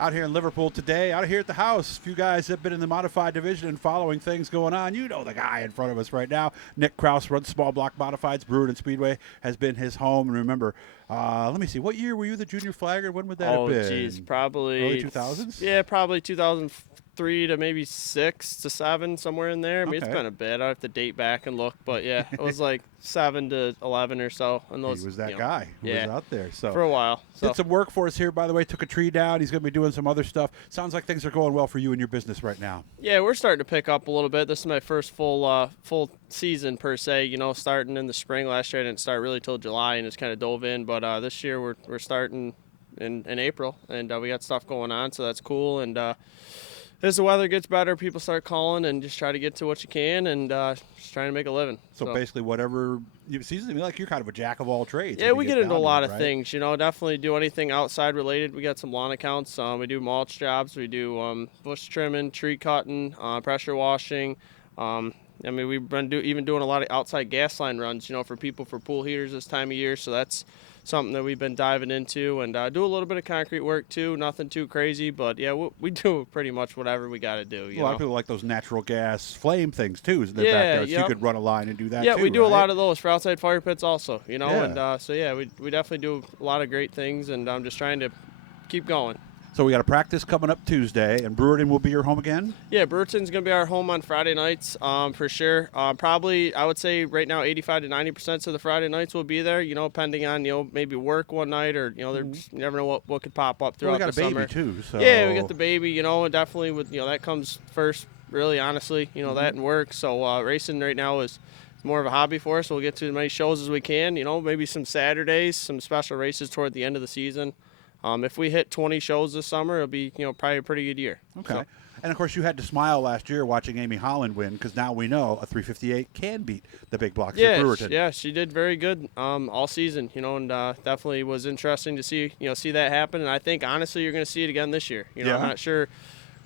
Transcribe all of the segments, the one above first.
out here in Liverpool today, out here at the house. A few guys have been in the modified division and following things going on. You know the guy in front of us right now. Nick Krause runs small block modifieds. Brewerton Speedway has been his home. And remember, let me see, what year were you the junior flagger? When would that have been? Oh, geez, probably early 2000s? Yeah, probably 2003 to maybe 6 to 7, somewhere in there. I mean, It's been a bit. I have to date back and look, but yeah, it was like 7 to 11 or so. And those, he was that guy who was out there. So for a while. Did some work for us here, by the way. Took a tree down. He's going to be doing some other stuff. Sounds like things are going well for you and your business right now. Yeah, we're starting to pick up a little bit. This is my first full season per se. Starting in the spring. Last year I didn't start really till July and just kind of dove in. But this year we're starting in April, and we got stuff going on, so that's cool. And as the weather gets better, people start calling and just try to get to what you can and just trying to make a living. So basically whatever you season, like you're kind of a jack of all trades. Yeah, we get into a lot of things, definitely do anything outside related. We got some lawn accounts. We do mulch jobs. We do bush trimming, tree cutting, pressure washing. We've been even doing a lot of outside gas line runs, for people for pool heaters this time of year. So that's something that we've been diving into, and do a little bit of concrete work too. Nothing too crazy, but yeah, we do pretty much whatever we got to do. A lot of people like those natural gas flame things too. Back there, so you could run a line and do that. Yeah, too, we do right? a lot of those for outside fire pits also. And so yeah, we definitely do a lot of great things, and I'm just trying to keep going. So we got a practice coming up Tuesday, and Brewerton will be your home again? Yeah, Brewerton's going to be our home on Friday nights for sure. Probably, I would say right now 85 to 90% of the Friday nights will be there, depending on, maybe work one night or, you never know what could pop up throughout the summer. We got a baby too. So. Yeah, we got the baby, and definitely with, that comes first, really, honestly, that and work. So racing right now is more of a hobby for us. We'll get to as many shows as we can, maybe some Saturdays, some special races toward the end of the season. If we hit 20 shows this summer, it'll be, probably a pretty good year. Okay. So. And, of course, you had to smile last year watching Amy Holland win, because now we know a 358 can beat the big blocks at Brewerton. Yeah, she did very good all season, and definitely was interesting to see that happen. And I think, honestly, you're going to see it again this year. I'm not sure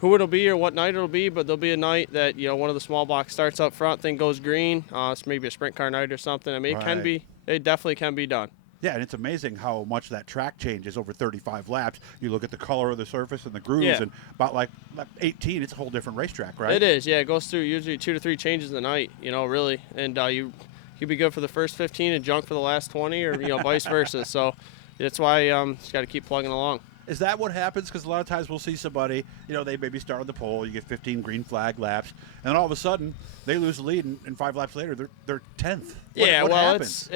who it'll be or what night it'll be, but there'll be a night that, one of the small blocks starts up front, then goes green. It's maybe a sprint car night or something. I mean, it definitely can be done. Yeah, and it's amazing how much that track changes over 35 laps. You look at the color of the surface and the grooves, and about like 18, it's a whole different racetrack, right? It is, yeah. It goes through usually 2 to 3 changes a night, really. And you could be good for the first 15 and junk for the last 20, or vice versa. So that's why you just got to keep plugging along. Is that what happens? Because a lot of times we'll see somebody, they maybe start on the pole, you get 15 green flag laps, and then all of a sudden they lose the lead, and 5 laps later they're 10th. What happens?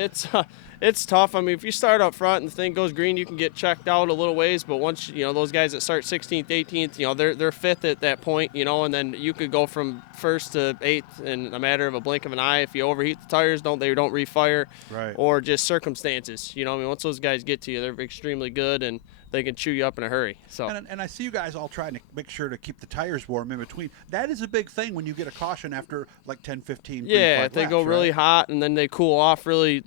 It's tough. I mean, if you start up front and the thing goes green, you can get checked out a little ways. But once those guys that start 16th, 18th, they're 5th at that point, and then you could go from 1st to 8th in a matter of a blink of an eye. If you overheat the tires, they don't refire, right? Or just circumstances. Once those guys get to you, they're extremely good and they can chew you up in a hurry. So and I see you guys all trying to make sure to keep the tires warm in between. That is a big thing when you get a caution after like 10, 15. Yeah, if they laps, go really right? hot and then they cool off really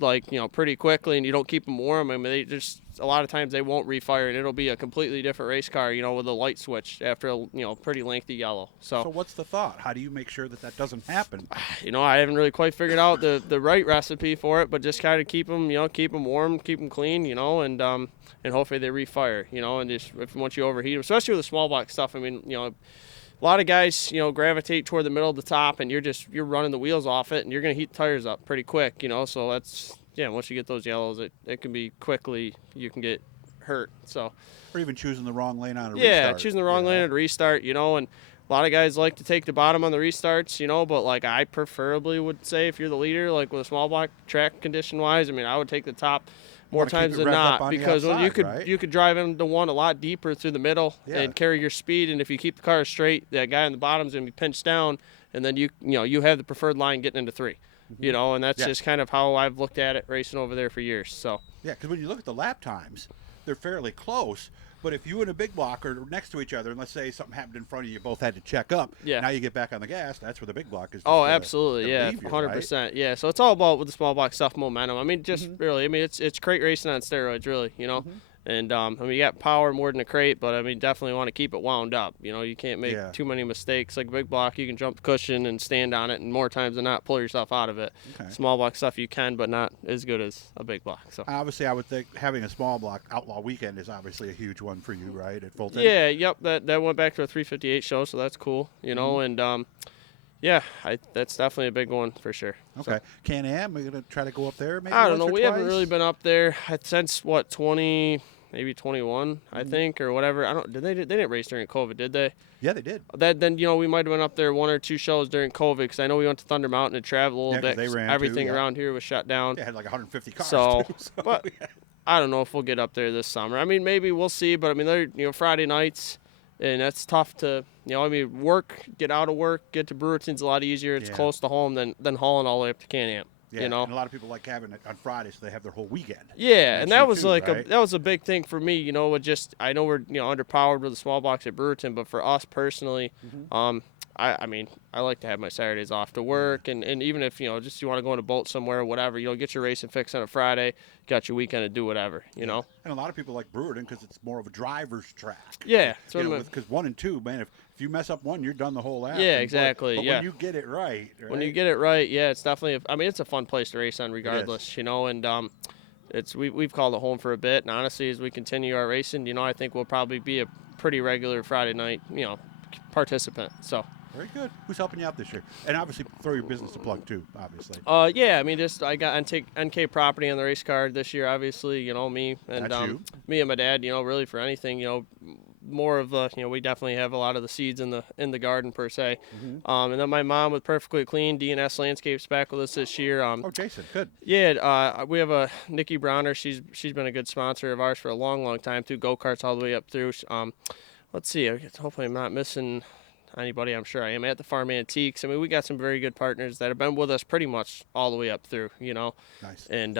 pretty quickly, and you don't keep them warm. I mean, they just a lot of times they won't refire, and it'll be a completely different race car, with a light switch after a pretty lengthy yellow. So what's the thought? How do you make sure that doesn't happen? I haven't really quite figured out the right recipe for it, but just kind of keep them warm, keep them clean, and hopefully they refire, and just once you overheat them, especially with the small block stuff. I mean, a lot of guys, gravitate toward the middle of the top, and you're running the wheels off it, and you're going to heat the tires up pretty quick, so that's, once you get those yellows, it can be quickly, you can get hurt, so. Or even choosing the wrong lane on a restart. Yeah, choosing the wrong lane on a restart, and a lot of guys like to take the bottom on the restarts, but like I preferably would say if you're the leader, like with a small block track condition-wise, I mean, I would take the top more times than not, because outside, you could drive into one a lot deeper through the middle and carry your speed, and if you keep the car straight, that guy on the bottom is going to be pinched down, and then you have the preferred line getting into 3, and that's just kind of how I've looked at it racing over there for years. So yeah, because when you look at the lap times, they're fairly close. But if you and a big block are next to each other, and let's say something happened in front of you, both had to check up, now you get back on the gas, that's where the big block is. Oh, absolutely, yeah, 100%. Right? Yeah, so it's all about with the small block stuff, momentum. I mean, just really, I mean, it's crate racing on steroids, really, And I mean, you got power more than a crate, but I mean, definitely want to keep it wound up. You know, you can't make too many mistakes. Like big block, you can jump the cushion and stand on it, and more times than not, pull yourself out of it. Okay. Small block stuff you can, but not as good as a big block. So obviously, I would think having a small block outlaw weekend is obviously a huge one for you, right? At Fulton. Yeah, yep. That went back to a 358 show, so that's cool. You know, and yeah, that's definitely a big one for sure. Okay. So, Can-Am, we're going to try to go up there maybe I don't know. once or We twice? haven't really been up there since, what, 20, maybe 21, I think, or whatever. I don't. They didn't race during COVID, did they? Yeah, they did. Then, you know, we might have been up there 1 or 2 shows during COVID because I know we went to Thunder Mountain and traveled a little bit. They ran everything too, around here was shut down. They had like 150 cars. So, too, so but I don't know if we'll get up there this summer. I mean, maybe we'll see, but I mean, they're, you know, Friday nights. And that's tough to, you know, I mean, get out of work, get to Brewerton's a lot easier. It's close to home than hauling all the way up to Can-Am. Yeah, you know? And a lot of people like having it on Friday, so they have their whole weekend. Yeah, and that was right? that was a big thing for me, you know, with just, I know we're, you know, underpowered with the small box at Brewerton, but for us personally, I mean, I like to have my Saturdays off to work, and even if, you know, just you want to go on a boat somewhere or whatever, you know, get your racing fix on a Friday, got your weekend to do whatever, you know. And a lot of people like Brewerton because it's more of a driver's track. Yeah. Because 1 and 2, man, if you mess up one, you're done the whole lap. Yeah, exactly. But yeah. when you get it right. When you get it right, yeah, it's definitely, I mean, it's a fun place to race on regardless, you know, and we've called it home for a bit, and honestly, as we continue our racing, you know, I think we'll probably be a pretty regular Friday night, you know, participant, so. Very good. Who's helping you out this year? And obviously, throw your business to plug too. Obviously. Yeah. I mean, I got NK property on the race card this year. Obviously, you know me and me and my dad. You know, really for anything. You know, more of the. You know, we definitely have a lot of the seeds in the garden per se. And then my mom with Perfectly Clean D&S Landscapes back with us this year. Jason, good. Yeah. We have a Nikki Browner. She's been a good sponsor of ours for a long time through go-karts all the way up through. Let's see. Hopefully, I'm not missing anybody. I'm sure I am at the Farm Antiques. I mean, we got some very good partners that have been with us pretty much all the way up through, you know. Nice. And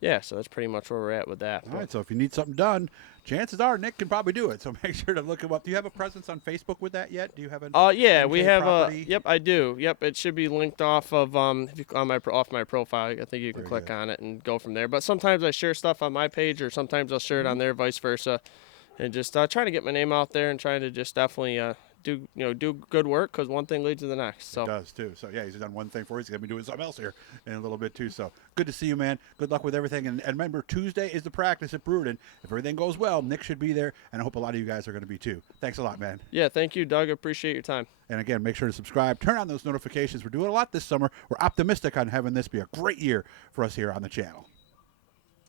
yeah, so that's pretty much where we're at with that. All right, so if you need something done, chances are Nick can probably do it. So make sure to look him up. Do you have a presence on Facebook with that yet? Do you have an yeah, we have property? Yep, I do. Yep, it should be linked off of off my profile. I think you can click on it and go from there. But sometimes I share stuff on my page, or sometimes I'll share it on there, vice versa, and just trying to get my name out there and trying to just definitely do good work, because one thing leads to the next. So it does too. So yeah, he's done one thing for us. He's gonna be doing something else here in a little bit too. So good to see you, man. Good luck with everything. And remember, Tuesday is the practice at Brewerton. If everything goes well, Nick should be there, and I hope a lot of you guys are gonna be too. Thanks a lot, man. Yeah, thank you, Doug. Appreciate your time. And again, make sure to subscribe. Turn on those notifications. We're doing a lot this summer. We're optimistic on having this be a great year for us here on the channel.